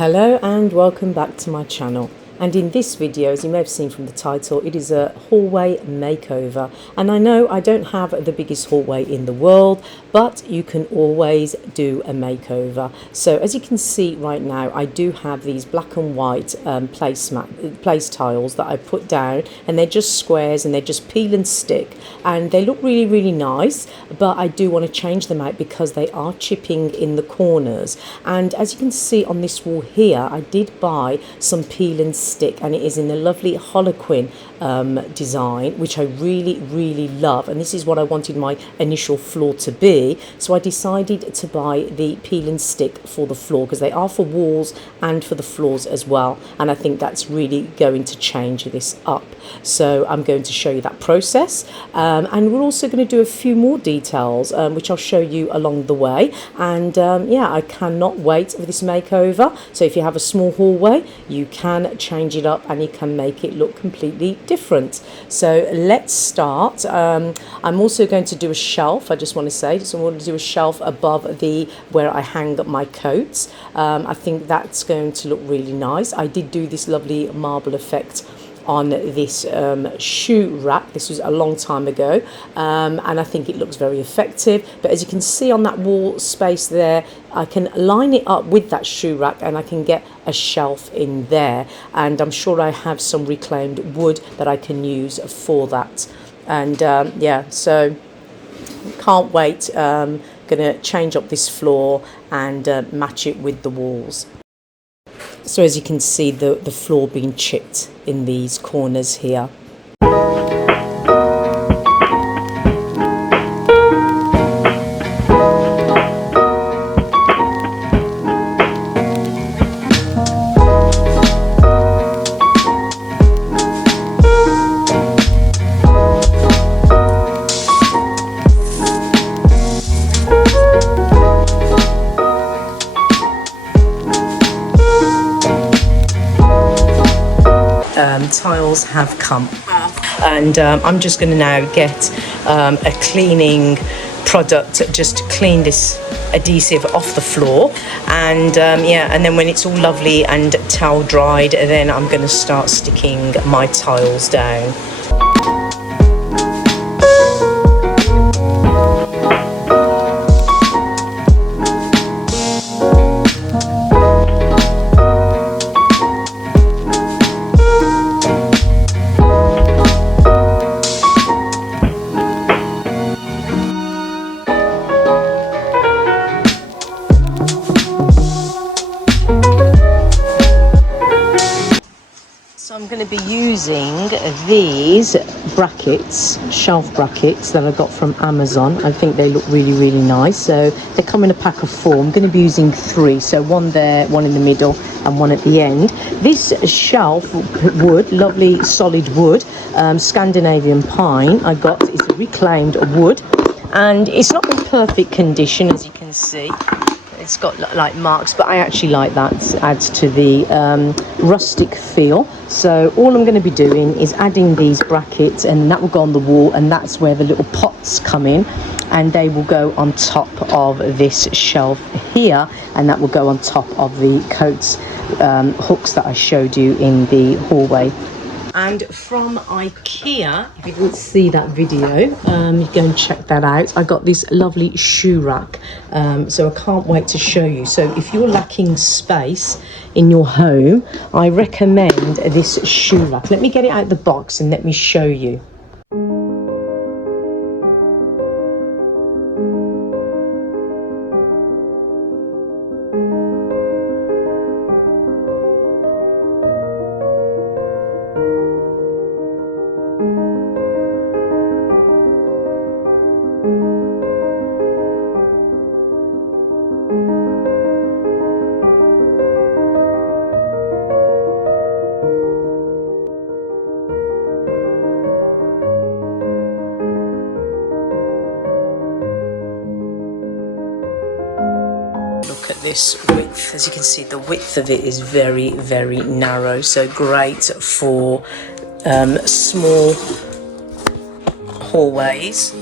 Hello and welcome back to my channel. And in this video, as you may have seen from the title, it is a hallway makeover. And I know I don't have the biggest hallway in the world, but you can always do a makeover. So as you can see right now, I do have these black and white place tiles that I put down, and they're just squares and they just peel and stick. And they look really, really nice, but I do want to change them out because they are chipping in the corners. And as you can see on this wall here, I did buy some peel and stick, and it is in the lovely Harlequin design, which I really, really love. And this is what I wanted my initial floor to be. So I decided to buy the peel and stick for the floor because they are for walls and for the floors as well. And I think that's really going to change this up. So I'm going to show you that process. And we're also going to do a few more details, which I'll show you along the way. And yeah, I cannot wait for this makeover. So if you have a small hallway, you can change it up and you can make it look completely different. So let's start. I'm also going to do a shelf. I just want to say, so I want to do a shelf above where I hang up my coats. I think that's going to look really nice. I did do this lovely marble effect on this shoe rack. This was a long time ago, and I think it looks very effective. But as you can see on that wall space there, I can line it up with that shoe rack and I can get a shelf in there, and I'm sure I have some reclaimed wood that I can use for that. And yeah, so can't wait. Gonna change up this floor and match it with the walls. So as you can see, the floor being chipped in these corners here. Tiles have come off, and I'm just going to now get a cleaning product just to clean this adhesive off the floor. And yeah, and then when it's all lovely and towel dried, then I'm going to start sticking my tiles down. I'm going to be using these brackets, shelf brackets that I got from Amazon. I think they look really, really nice. So they come in a pack of 4. I'm going to be using 3. So one there, one in the middle, and one at the end. This shelf wood, lovely solid wood, Scandinavian pine, I got is reclaimed wood, and it's not in perfect condition, as you can see. It's got like marks, but I actually like that. It adds to the rustic feel. So all I'm going to be doing is adding these brackets, and that will go on the wall, and that's where the little pots come in, and they will go on top of this shelf here, and that will go on top of the coats hooks that I showed you in the hallway. And from IKEA, if you didn't see that video, you go and check that out. I got this lovely shoe rack, so I can't wait to show you. So if you're lacking space in your home, I recommend this shoe rack. Let me get it out of the box and let me show you. Look at this width. As you can see, the width of it is very, very narrow, so great for small hallways.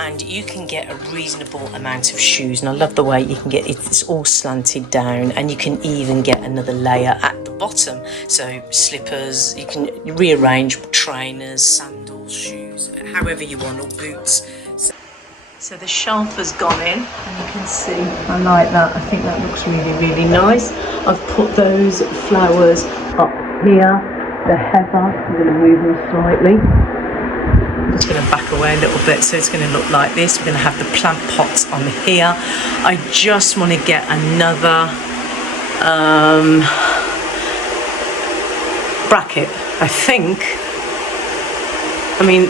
and you can get a reasonable amount of shoes. And I love the way you can get it, it's all slanted down, and you can even get another layer at the bottom. So slippers, you can rearrange trainers, sandals, shoes, however you want, or boots. So the shelf has gone in, and you can see I like that. I think that looks really, really nice. I've put those flowers up here, the heather. I'm going to move them slightly. I'm just going to back away a little bit, so it's going to look like this. We're going to have the plant pots on here. I just want to get another bracket, I think. I mean,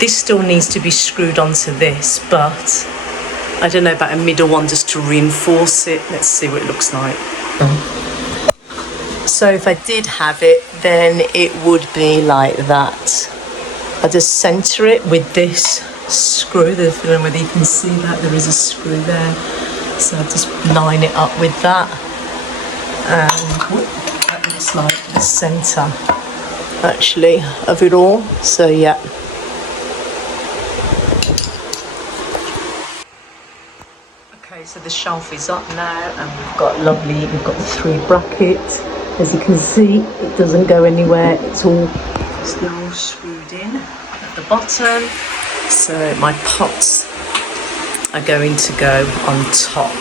this still needs to be screwed onto this, but I don't know about a middle one just to reinforce it. Let's see what it looks like. So if I did have it, then it would be like that. I just centre it with this screw. I don't know whether you can see that. There is a screw there. So I just line it up with that. And that looks like the centre, actually, of it all. So yeah. Okay, so the shelf is up now, and we've got the 3 brackets. As you can see, it doesn't go anywhere. It's all screwed in at the bottom. So my pots are going to go on top.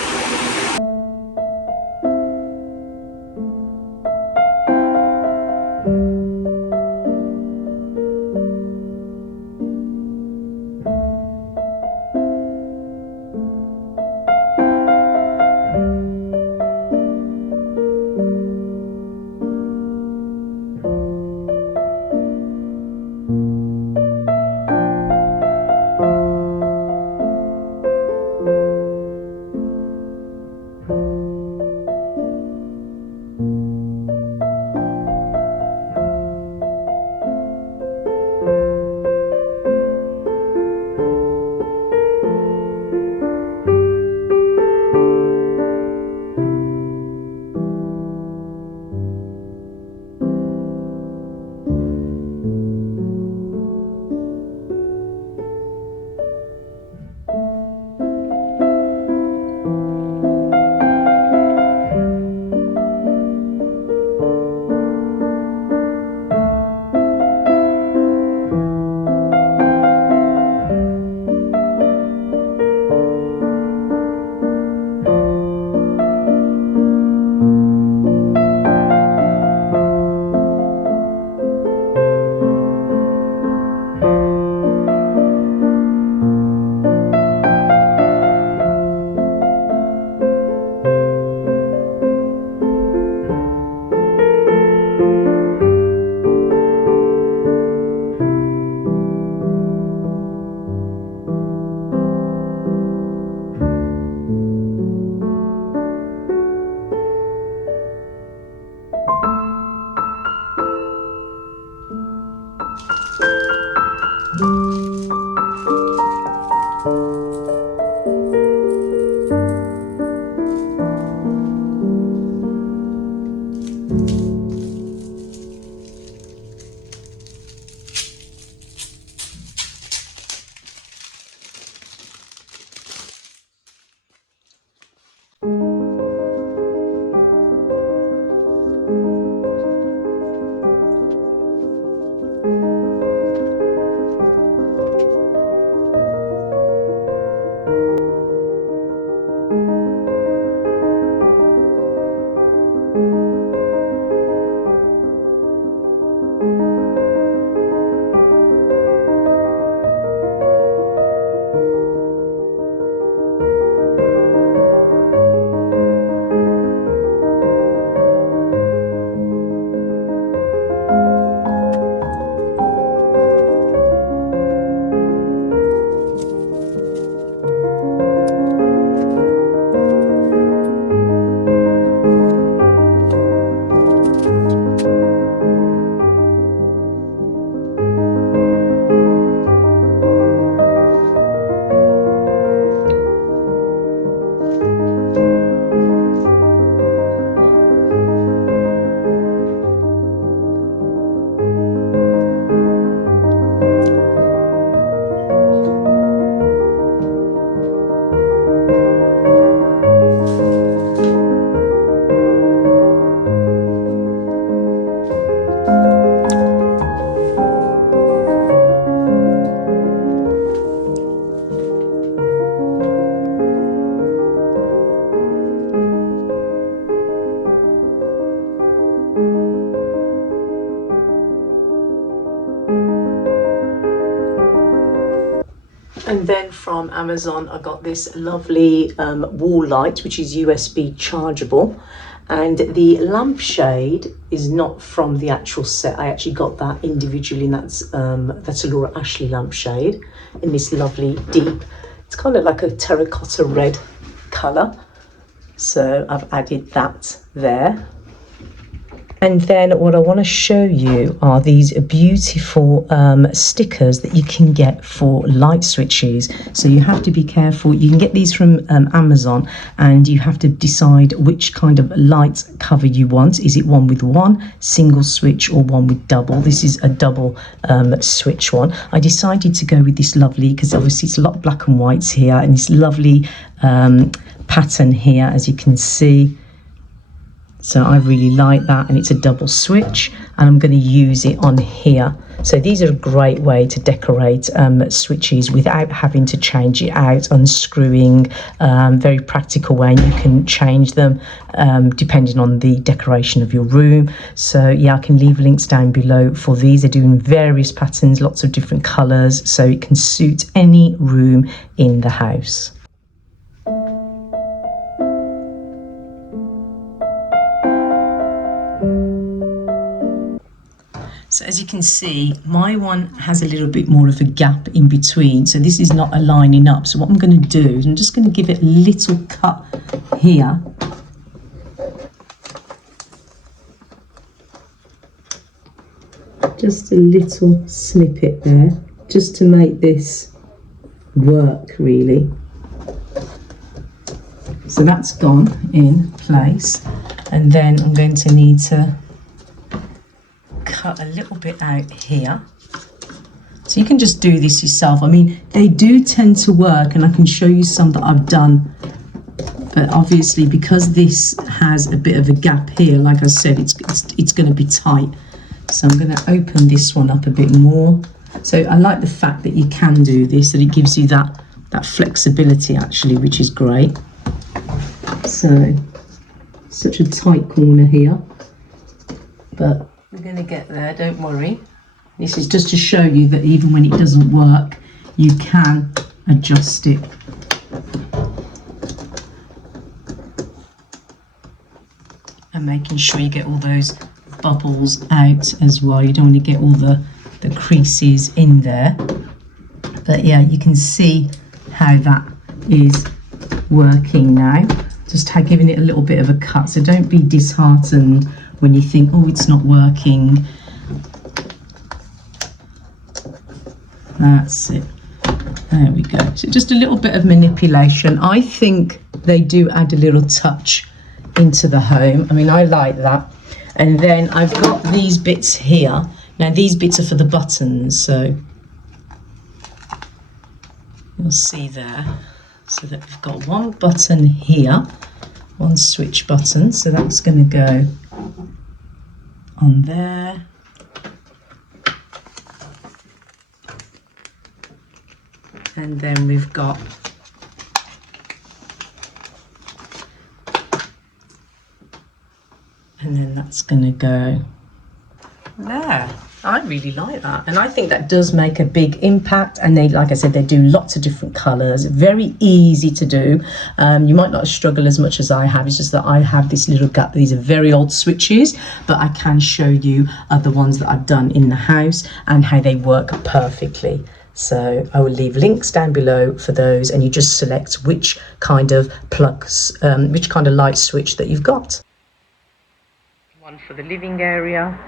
And then from Amazon, I got this lovely wall light, which is USB chargeable. And the lampshade is not from the actual set. I actually got that individually, and that's a Laura Ashley lampshade in this lovely deep, it's kind of like a terracotta red colour. So I've added that there. And then what I want to show you are these beautiful stickers that you can get for light switches. So you have to be careful. You can get these from Amazon, and you have to decide which kind of light cover you want. Is it one with one single switch or one with double? This is a double switch one. I decided to go with this lovely, because obviously it's a lot of black and whites here, and this lovely pattern here, as you can see. So I really like that, and it's a double switch, and I'm going to use it on here. So these are a great way to decorate switches without having to change it out, unscrewing, very practical way, and you can change them depending on the decoration of your room. So yeah, I can leave links down below for these. They're doing various patterns, lots of different colours, so it can suit any room in the house. So as you can see, my one has a little bit more of a gap in between. So this is not aligning up. So what I'm going to do is I'm just going to give it a little cut here. Just a little snippet there, just to make this work really. So that's gone in place. And then I'm going to need to cut a little bit out here, so you can just do this yourself. I mean, they do tend to work, and I can show you some that I've done, but obviously because this has a bit of a gap here, like I said, it's going to be tight. So I'm going to open this one up a bit more. So I like the fact that you can do this, that it gives you that flexibility actually, which is great. So such a tight corner here, but we're going to get there, don't worry. This is just to show you that even when it doesn't work, you can adjust it. And making sure you get all those bubbles out as well. You don't want to get all the creases in there. But yeah, you can see how that is working now. Just giving it a little bit of a cut. So don't be disheartened when you think, oh, it's not working. That's it. There we go. So just a little bit of manipulation. I think they do add a little touch into the home. I mean, I like that. And then I've got these bits here. Now these bits are for the buttons, so you'll see there. So that we've got one button here, one switch button. So that's going to go on there. And then we've got and then that's going to go there. I really like that, and I think that does make a big impact. And they, like I said, they do lots of different colours, very easy to do. You might not struggle as much as I have. It's just that I have this little gap. These are very old switches, but I can show you other ones that I've done in the house and how they work perfectly. So I will leave links down below for those, and you just select which kind of plugs, which kind of light switch that you've got. One for the living area,